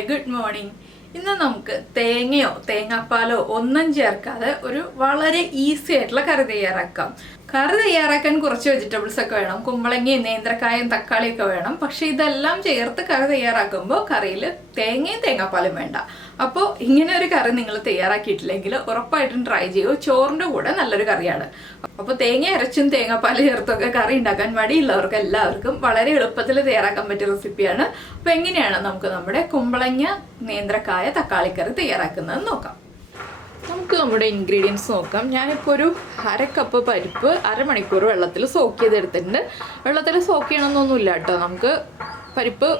Hi good morning. ഇന്ന് നമുക്ക് തേങ്ങയോ തേങ്ങാപ്പാലോ ഒന്നും ചേർക്കാതെ ഒരു വളരെ ഈസി ആയിട്ടുള്ള കറി തയ്യാറാക്കാം. കറി തയ്യാറാക്കാൻ കുറച്ച് വെജിറ്റബിൾസ് ഒക്കെ വേണം. കുമ്പളങ്ങയും നേന്ത്രക്കായും തക്കാളിയൊക്കെ വേണം. പക്ഷെ ഇതെല്ലാം ചേർത്ത് കറി തയ്യാറാക്കുമ്പോൾ കറിയിൽ തേങ്ങയും തേങ്ങാപ്പാലും വേണ്ട. അപ്പോൾ ഇങ്ങനെ ഒരു കറി നിങ്ങൾ തയ്യാറാക്കിയിട്ടില്ലെങ്കിൽ ഉറപ്പായിട്ടും ട്രൈ ചെയ്യൂ. ചോറിൻ്റെ കൂടെ നല്ലൊരു കറിയാണ്. അപ്പോൾ തേങ്ങ അരച്ചും തേങ്ങാപ്പാൽ ചേർത്തൊക്കെ കറി ഉണ്ടാക്കാൻ മടിയുള്ളവർക്ക് എല്ലാവർക്കും വളരെ എളുപ്പത്തിൽ തയ്യാറാക്കാൻ പറ്റിയ റെസിപ്പിയാണ്. അപ്പോൾ എങ്ങനെയാണ് നമുക്ക് നമ്മുടെ കുമ്പളങ്ങ നേന്ത്രക്കായ തക്കാളിക്കറി തയ്യാറാക്കുന്നത് നോക്കാം. നമുക്ക് നമ്മുടെ ഇൻഗ്രീഡിയൻസ് നോക്കാം. ഞാനിപ്പോൾ ഒരു 1/2 കപ്പ് പരിപ്പ് അരമണിക്കൂർ വെള്ളത്തിൽ സോക്ക് ചെയ്തെടുത്തിട്ടുണ്ട്. വെള്ളത്തിൽ സോക്ക് ചെയ്യണമെന്നൊന്നുമില്ല കേട്ടോ. നമുക്ക് പരിപ്പ്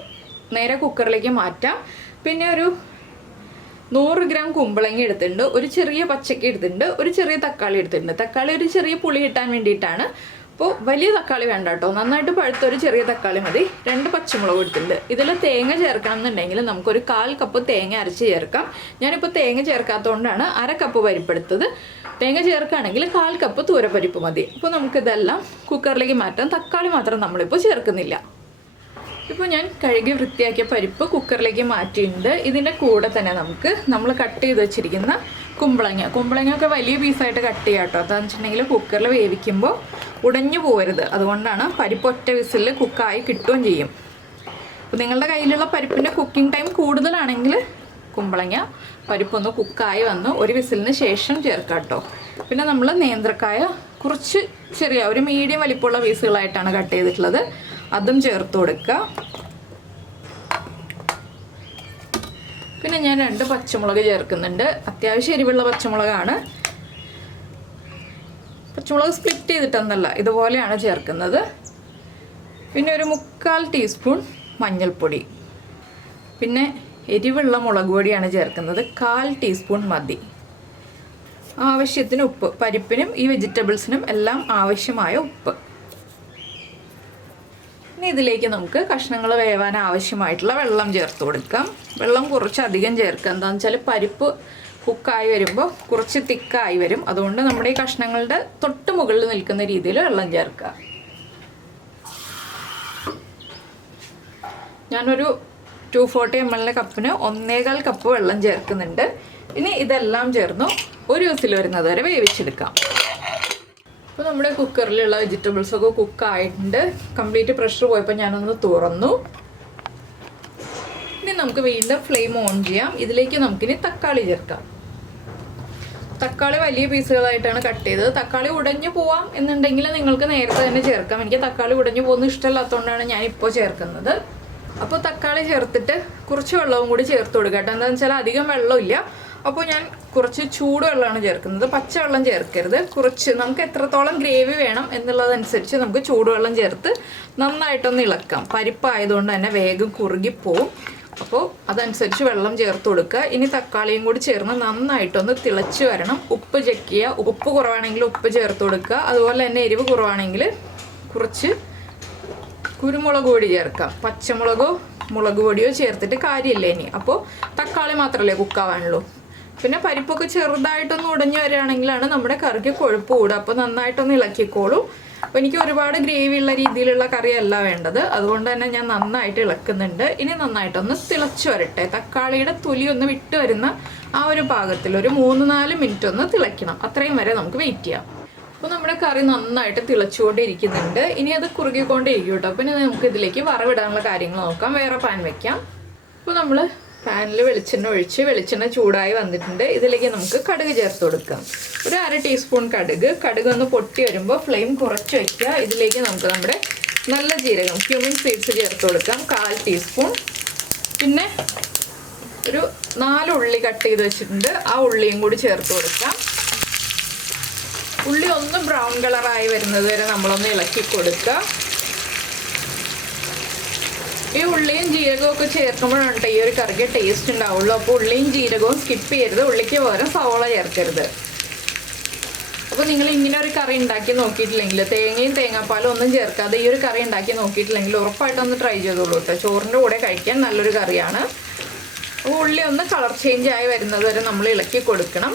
നേരെ കുക്കറിലേക്ക് മാറ്റാം. പിന്നെ ഒരു 100 ഗ്രാം കുമ്പളങ്ങ എടുത്തിട്ടുണ്ട്, ഒരു ചെറിയ പച്ചക്ക എടുത്തിട്ടുണ്ട്, ഒരു ചെറിയ തക്കാളി എടുത്തിട്ടുണ്ട്. തക്കാളി ഒരു ചെറിയ പുളി കിട്ടാൻ വേണ്ടിയിട്ടാണ്. അപ്പോൾ വലിയ തക്കാളി വേണ്ട കേട്ടോ, നന്നായിട്ട് പഴുത്ത ഒരു ചെറിയ തക്കാളി മതി. 2 പച്ചമുളക് എടുത്തിട്ടുണ്ട്. ഇതിൽ തേങ്ങ ചേർക്കണം എന്നുണ്ടെങ്കിൽ നമുക്കൊരു 1/4 കപ്പ് തേങ്ങ അരച്ച് ചേർക്കാം. ഞാനിപ്പോൾ തേങ്ങ ചേർക്കാത്തതുകൊണ്ടാണ് 1/2 കപ്പ് പരിപ്പെടുത്തത്. തേങ്ങ ചേർക്കുകയാണെങ്കിൽ 1/4 കപ്പ് തൂരപ്പരിപ്പ് മതി. അപ്പോൾ നമുക്കിതെല്ലാം കുക്കറിലേക്ക് മാറ്റാം. തക്കാളി മാത്രം നമ്മളിപ്പോൾ ചേർക്കുന്നില്ല. ഇപ്പോൾ ഞാൻ കഴുകി വൃത്തിയാക്കിയ പരിപ്പ് കുക്കറിലേക്ക് മാറ്റിയിട്ടുണ്ട്. ഇതിൻ്റെ കൂടെ തന്നെ നമ്മൾ കട്ട് ചെയ്ത് വെച്ചിരിക്കുന്ന കുമ്പളങ്ങ ഒക്കെ വലിയ പീസായിട്ട് കട്ട് ചെയ്യാം കേട്ടോ. അതെന്ന് വെച്ചിട്ടുണ്ടെങ്കിൽ കുക്കറിൽ വേവിക്കുമ്പോൾ ഉടഞ്ഞു പോകരുത്. അതുകൊണ്ടാണ് പരിപ്പ് ഒറ്റ വിസിലിൽ കുക്കായി കിട്ടുകയും ചെയ്യും. അപ്പോൾ നിങ്ങളുടെ കയ്യിലുള്ള പരിപ്പിൻ്റെ കുക്കിംഗ് ടൈം കൂടുതലാണെങ്കിൽ കുമ്പളങ്ങ പരിപ്പൊന്ന് കുക്കായി വന്ന് ഒരു വിസിലിന് ശേഷം ചേർക്കാം കേട്ടോ. പിന്നെ നമ്മൾ നേന്ത്രക്കായ കുറച്ച് ചെറിയ ഒരു മീഡിയം വലിപ്പമുള്ള പീസുകളായിട്ടാണ് കട്ട് ചെയ്തിട്ടുള്ളത്. അതും ചേർത്ത് കൊടുക്കുക. പിന്നെ ഞാൻ 2 പച്ചമുളക് ചേർക്കുന്നുണ്ട്. അത്യാവശ്യം എരിവുള്ള പച്ചമുളകാണ്. പച്ചമുളക് സ്പ്ലിറ്റ് ചെയ്തിട്ടൊന്നല്ല, ഇതുപോലെയാണ് ചേർക്കുന്നത്. പിന്നെ ഒരു 3/4 ടീസ്പൂൺ മഞ്ഞൾപ്പൊടി. പിന്നെ എരിവുള്ള മുളക് പൊടിയാണ് ചേർക്കുന്നത്. 1/4 ടീസ്പൂൺ മതി. ആവശ്യത്തിന് ഉപ്പ്, പരിപ്പിനും ഈ വെജിറ്റബിൾസിനും എല്ലാം ആവശ്യമായ ഉപ്പ്. ഇനി ഇതിലേക്ക് നമുക്ക് കഷ്ണങ്ങൾ വേവാൻ ആവശ്യമായിട്ടുള്ള വെള്ളം ചേർത്ത് കൊടുക്കാം. വെള്ളം കുറച്ചധികം ചേർക്കുക. എന്താണെന്ന് വെച്ചാൽ പരിപ്പ് കുക്കായി വരുമ്പോൾ കുറച്ച് തിക്കായി വരും. അതുകൊണ്ട് നമ്മുടെ ഈ കഷ്ണങ്ങളുടെ തൊട്ട് മുകളിൽ നിൽക്കുന്ന രീതിയിൽ വെള്ളം ചേർക്കുക. ഞാനൊരു 240 ml കപ്പിന് 1.25 കപ്പ് വെള്ളം ചേർക്കുന്നുണ്ട്. ഇനി ഇതെല്ലാം ചേർന്ന് ഒരു വിസിൽ വരുന്നത് വരെ വേവിച്ചെടുക്കാം. അപ്പോൾ നമ്മുടെ കുക്കറിലുള്ള വെജിറ്റബിൾസൊക്കെ കുക്കായിട്ടുണ്ട്. കംപ്ലീറ്റ് പ്രഷർ പോയപ്പോൾ ഞാനൊന്ന് തുറന്നു. ഇനി നമുക്ക് വീണ്ടും ഫ്ലെയിം ഓൺ ചെയ്യാം. ഇതിലേക്ക് നമുക്കിനി തക്കാളി ചേർക്കാം. തക്കാളി വലിയ പീസുകളായിട്ടാണ് കട്ട് ചെയ്തത്. തക്കാളി ഉടഞ്ഞു പോവാം എന്നുണ്ടെങ്കിൽ നിങ്ങൾക്ക് നേരത്തെ തന്നെ ചേർക്കാം. എനിക്ക് തക്കാളി ഉടഞ്ഞു പോകുന്ന ഇഷ്ടമില്ലാത്തതുകൊണ്ടാണ് ഞാനിപ്പോൾ ചേർക്കുന്നത്. അപ്പോൾ തക്കാളി ചേർത്തിട്ട് കുറച്ച് വെള്ളവും കൂടി ചേർത്ത് കൊടുക്കുക കേട്ടോ. എന്താണെന്ന് വെച്ചാൽ അധികം വെള്ളമില്ല. അപ്പോൾ ഞാൻ കുറച്ച് ചൂടുവെള്ളമാണ് ചേർക്കുന്നത്. പച്ചവെള്ളം ചേർക്കരുത്. കുറച്ച് നമുക്ക് എത്രത്തോളം ഗ്രേവി വേണം എന്നുള്ളതനുസരിച്ച് നമുക്ക് ചൂടുവെള്ളം ചേർത്ത് നന്നായിട്ടൊന്ന് ഇളക്കാം. പരിപ്പായതുകൊണ്ട് തന്നെ വേഗം കുറുകിപ്പോവും. അപ്പോൾ അതനുസരിച്ച് വെള്ളം ചേർത്ത് കൊടുക്കുക. ഇനി തക്കാളിയും കൂടി ചേർന്ന് നന്നായിട്ടൊന്ന് തിളച്ച് വരണം. ഉപ്പ് ചെക്ക് ചെയ്യുക. ഉപ്പ് കുറവാണെങ്കിൽ ഉപ്പ് ചേർത്ത് കൊടുക്കുക. അതുപോലെ തന്നെ എരിവ് കുറവാണെങ്കിൽ കുറച്ച് കുരുമുളക് പൊടി ചേർക്കാം. പച്ചമുളകോ മുളക് പൊടിയോ ചേർത്തിട്ട് കാര്യമില്ല ഇനി. അപ്പോൾ തക്കാളി മാത്രമല്ലേ കുക്കാവാനുള്ളൂ. പിന്നെ പരിപ്പൊക്കെ ചെറുതായിട്ടൊന്ന് ഉടഞ്ഞു വരികയാണെങ്കിലാണ് നമ്മുടെ കറിക്ക് കൊഴുപ്പ് കൂടുക. അപ്പോൾ നന്നായിട്ടൊന്ന് ഇളക്കിക്കോളൂ. അപ്പോൾ എനിക്ക് ഒരുപാട് ഗ്രേവി ഉള്ള രീതിയിലുള്ള കറിയല്ല വേണ്ടത്. അതുകൊണ്ട് തന്നെ ഞാൻ നന്നായിട്ട് ഇളക്കുന്നുണ്ട്. ഇനി നന്നായിട്ടൊന്ന് തിളച്ച് വരട്ടെ. തക്കാളിയുടെ തൊലി ഒന്ന് വിട്ട് വരുന്ന ആ ഒരു പാകത്തിൽ ഒരു 3-4 മിനിറ്റ് ഒന്ന് തിളയ്ക്കണം. അത്രയും വരെ നമുക്ക് വെയിറ്റ് ചെയ്യാം. അപ്പോൾ നമ്മുടെ കറി നന്നായിട്ട് തിളച്ചുകൊണ്ടിരിക്കുന്നുണ്ട്. ഇനി അത് കുറുകിക്കൊണ്ടിരിക്കും കേട്ടോ. പിന്നെ നമുക്ക് ഇതിലേക്ക് വറവിടാനുള്ള കാര്യങ്ങൾ നോക്കാം. വേറെ പാൻ വെക്കാം. അപ്പോൾ നമ്മൾ പാനിൽ വെളിച്ചെണ്ണ ഒഴിച്ച് വെളിച്ചെണ്ണ ചൂടായി വന്നിട്ടുണ്ട്. ഇതിലേക്ക് നമുക്ക് കടുക് ചേർത്ത് കൊടുക്കാം. ഒരു 1/2 ടീസ്പൂൺ കടുക് ഒന്ന് പൊട്ടി വരുമ്പോൾ ഫ്ലെയിം കുറച്ച് വയ്ക്കുക. ഇതിലേക്ക് നമുക്ക് നമ്മുടെ നല്ല ജീരകം ക്യൂമിൻ സീഡ്സ് ചേർത്ത് കൊടുക്കാം. 1/4 ടീസ്പൂൺ. പിന്നെ ഒരു 4 ഉള്ളി കട്ട് ചെയ്ത് വെച്ചിട്ടുണ്ട്. ആ ഉള്ളിയും കൂടി ചേർത്ത് കൊടുക്കാം. ഉള്ളി ഒന്ന് ബ്രൗൺ കളറായി വരുന്നത് വരെ നമ്മളൊന്ന് ഇളക്കി കൊടുക്കുക. ഈ ഉള്ളിയും ജീരകവും ഒക്കെ ചേർക്കുമ്പോഴാണ് ഈ ഒരു കറിക്ക് ടേസ്റ്റ് ഉണ്ടാവുള്ളൂ. അപ്പോൾ ഉള്ളിയും ജീരകവും സ്കിപ്പ് ചെയ്യരുത്. ഉള്ളിക്ക് പകരം സവോള ചേർക്കരുത്. അപ്പോൾ നിങ്ങൾ ഇങ്ങനെ ഒരു കറി ഉണ്ടാക്കി നോക്കിയിട്ടില്ലെങ്കിൽ, തേങ്ങയും തേങ്ങാപ്പാലും ഒന്നും ചേർക്കാതെ ഈ ഒരു കറി ഉണ്ടാക്കി നോക്കിയിട്ടില്ലെങ്കിൽ ഉറപ്പായിട്ടൊന്ന് ട്രൈ ചെയ്തോളൂ കേട്ടോ. ചോറിൻ്റെ കൂടെ കഴിക്കാൻ നല്ലൊരു കറിയാണ്. അപ്പോൾ ഉള്ളി ഒന്ന് കളർ ചേഞ്ച് ആയി വരുന്നത് വരെ നമ്മൾ ഇളക്കി കൊടുക്കണം.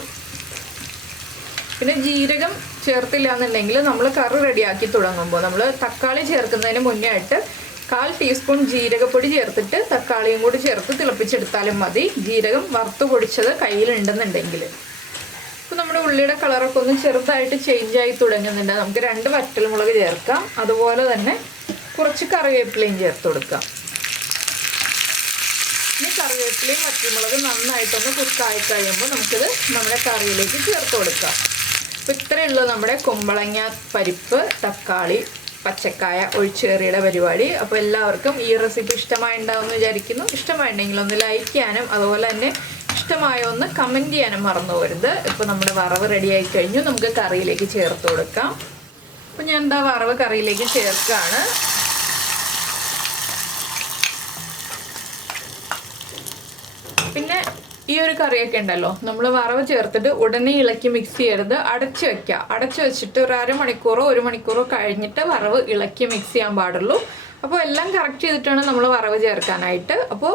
പിന്നെ ജീരകം ചേർത്തില്ല എന്നുണ്ടെങ്കിൽ നമ്മൾ കറി റെഡിയാക്കി തുടങ്ങുമ്പോൾ നമ്മൾ തക്കാളി ചേർക്കുന്നതിന് മുന്നേ ആയിട്ട് 1/4 ടീസ്പൂൺ ജീരകപ്പൊടി ചേർത്തിട്ട് തക്കാളിയും കൂടി ചേർത്ത് തിളപ്പിച്ചെടുത്താലും മതി. ജീരകം വറുത്ത് പൊടിച്ചത് കയ്യിലുണ്ടെന്നുണ്ടെങ്കിൽ. അപ്പോൾ നമ്മുടെ ഉള്ളിയുടെ കളറൊക്കെ ഒന്ന് ചെറുതായിട്ട് ചേഞ്ച് ആയി തുടങ്ങുന്നുണ്ട്. നമുക്ക് 2 വറ്റൽമുളക് ചേർക്കാം. അതുപോലെ തന്നെ കുറച്ച് കറിവേപ്പിലയും ചേർത്ത് കൊടുക്കാം. ഇനി കറിവേപ്പിലയും വറ്റൽമുളക് നന്നായിട്ടൊന്ന് കുക്കായി കഴിയുമ്പോൾ നമുക്കിത് നമ്മുടെ കറിയിലേക്ക് ചേർത്ത് കൊടുക്കാം. അപ്പോൾ ഇത്രയേ ഉള്ളൂ നമ്മുടെ കുമ്പളങ്ങ പരിപ്പ് തക്കാളി പച്ചക്കായ ഒഴിച്ചുകറിയുടെ പരിപാടി. അപ്പോൾ എല്ലാവർക്കും ഈ റെസിപ്പി ഇഷ്ടമായിട്ടുണ്ടാവുമെന്ന് വിചാരിക്കുന്നു. ഇഷ്ടമായിട്ടുണ്ടെങ്കിൽ ഒന്ന് ലൈക്ക് ചെയ്യാനും അതുപോലെ തന്നെ ഇഷ്ടമായോ ഒന്ന് കമൻറ്റ് ചെയ്യാനും മറന്നു പോകരുത്. ഇപ്പോൾ നമ്മുടെ വറവ് റെഡി ആയി കഴിഞ്ഞു. നമുക്ക് കറിയിലേക്ക് ചേർത്ത് കൊടുക്കാം. അപ്പോൾ ഞാൻ എന്താ വറവ് കറിയിലേക്ക് ചേർക്കുകയാണ്. പിന്നെ ഈ ഒരു കറിയൊക്കെ ഉണ്ടല്ലോ, നമ്മൾ വറവ് ചേർത്തിട്ട് ഉടനെ ഇളക്കി മിക്സ് ചെയ്യരുത്. അടച്ച് വെക്കുക. അടച്ച് വെച്ചിട്ട് ഒരു അരമണിക്കൂറോ 1 മണിക്കൂറോ കഴിഞ്ഞിട്ട് വറവ് ഇളക്കി മിക്സ് ചെയ്യാൻ പാടുള്ളൂ. അപ്പോൾ എല്ലാം കറക്റ്റ് ചെയ്തിട്ടാണ് നമ്മൾ വറവ് ചേർക്കാനായിട്ട്. അപ്പോൾ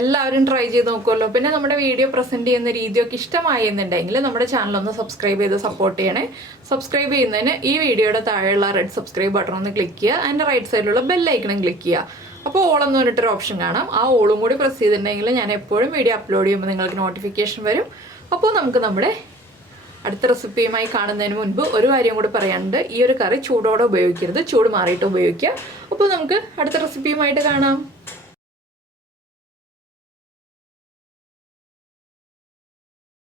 എല്ലാവരും ട്രൈ ചെയ്ത് നോക്കുമല്ലോ. പിന്നെ നമ്മുടെ വീഡിയോ പ്രസൻറ്റ് ചെയ്യുന്ന രീതിയൊക്കെ ഇഷ്ടമായി എന്നുണ്ടെങ്കിൽ നമ്മുടെ ചാനലൊന്ന് സബ്സ്ക്രൈബ് ചെയ്ത് സപ്പോർട്ട് ചെയ്യണേ. സബ്സ്ക്രൈബ് ചെയ്യുന്നതിന് ഈ വീഡിയോയുടെ താഴെയുള്ള റെഡ് സബ്സ്ക്രൈബ് ബട്ടൺ ഒന്ന് ക്ലിക്ക് ചെയ്യുക. അതിൻ്റെ റൈറ്റ് സൈഡിലുള്ള ബെല്ലൈക്കണും ക്ലിക്ക് ചെയ്യുക. അപ്പോൾ ഓളെന്ന് പറഞ്ഞിട്ടൊരു ഓപ്ഷൻ കാണാം. ആ ഓളും കൂടി പ്രസ് ചെയ്തിട്ടുണ്ടെങ്കിൽ ഞാൻ എപ്പോഴും വീഡിയോ അപ്ലോഡ് ചെയ്യുമ്പോൾ നിങ്ങൾക്ക് നോട്ടിഫിക്കേഷൻ വരും. അപ്പോൾ നമുക്ക് നമ്മുടെ അടുത്ത റെസിപ്പിയുമായി കാണുന്നതിന് മുൻപ് ഒരു കാര്യം കൂടി പറയാനുണ്ട്. ഈ ഒരു കറി ചൂടോടെ ഉപയോഗിക്കരുത്, ചൂട് മാറിയിട്ട് ഉപയോഗിക്കുക. അപ്പോൾ നമുക്ക് അടുത്ത റെസിപ്പിയുമായിട്ട് കാണാം.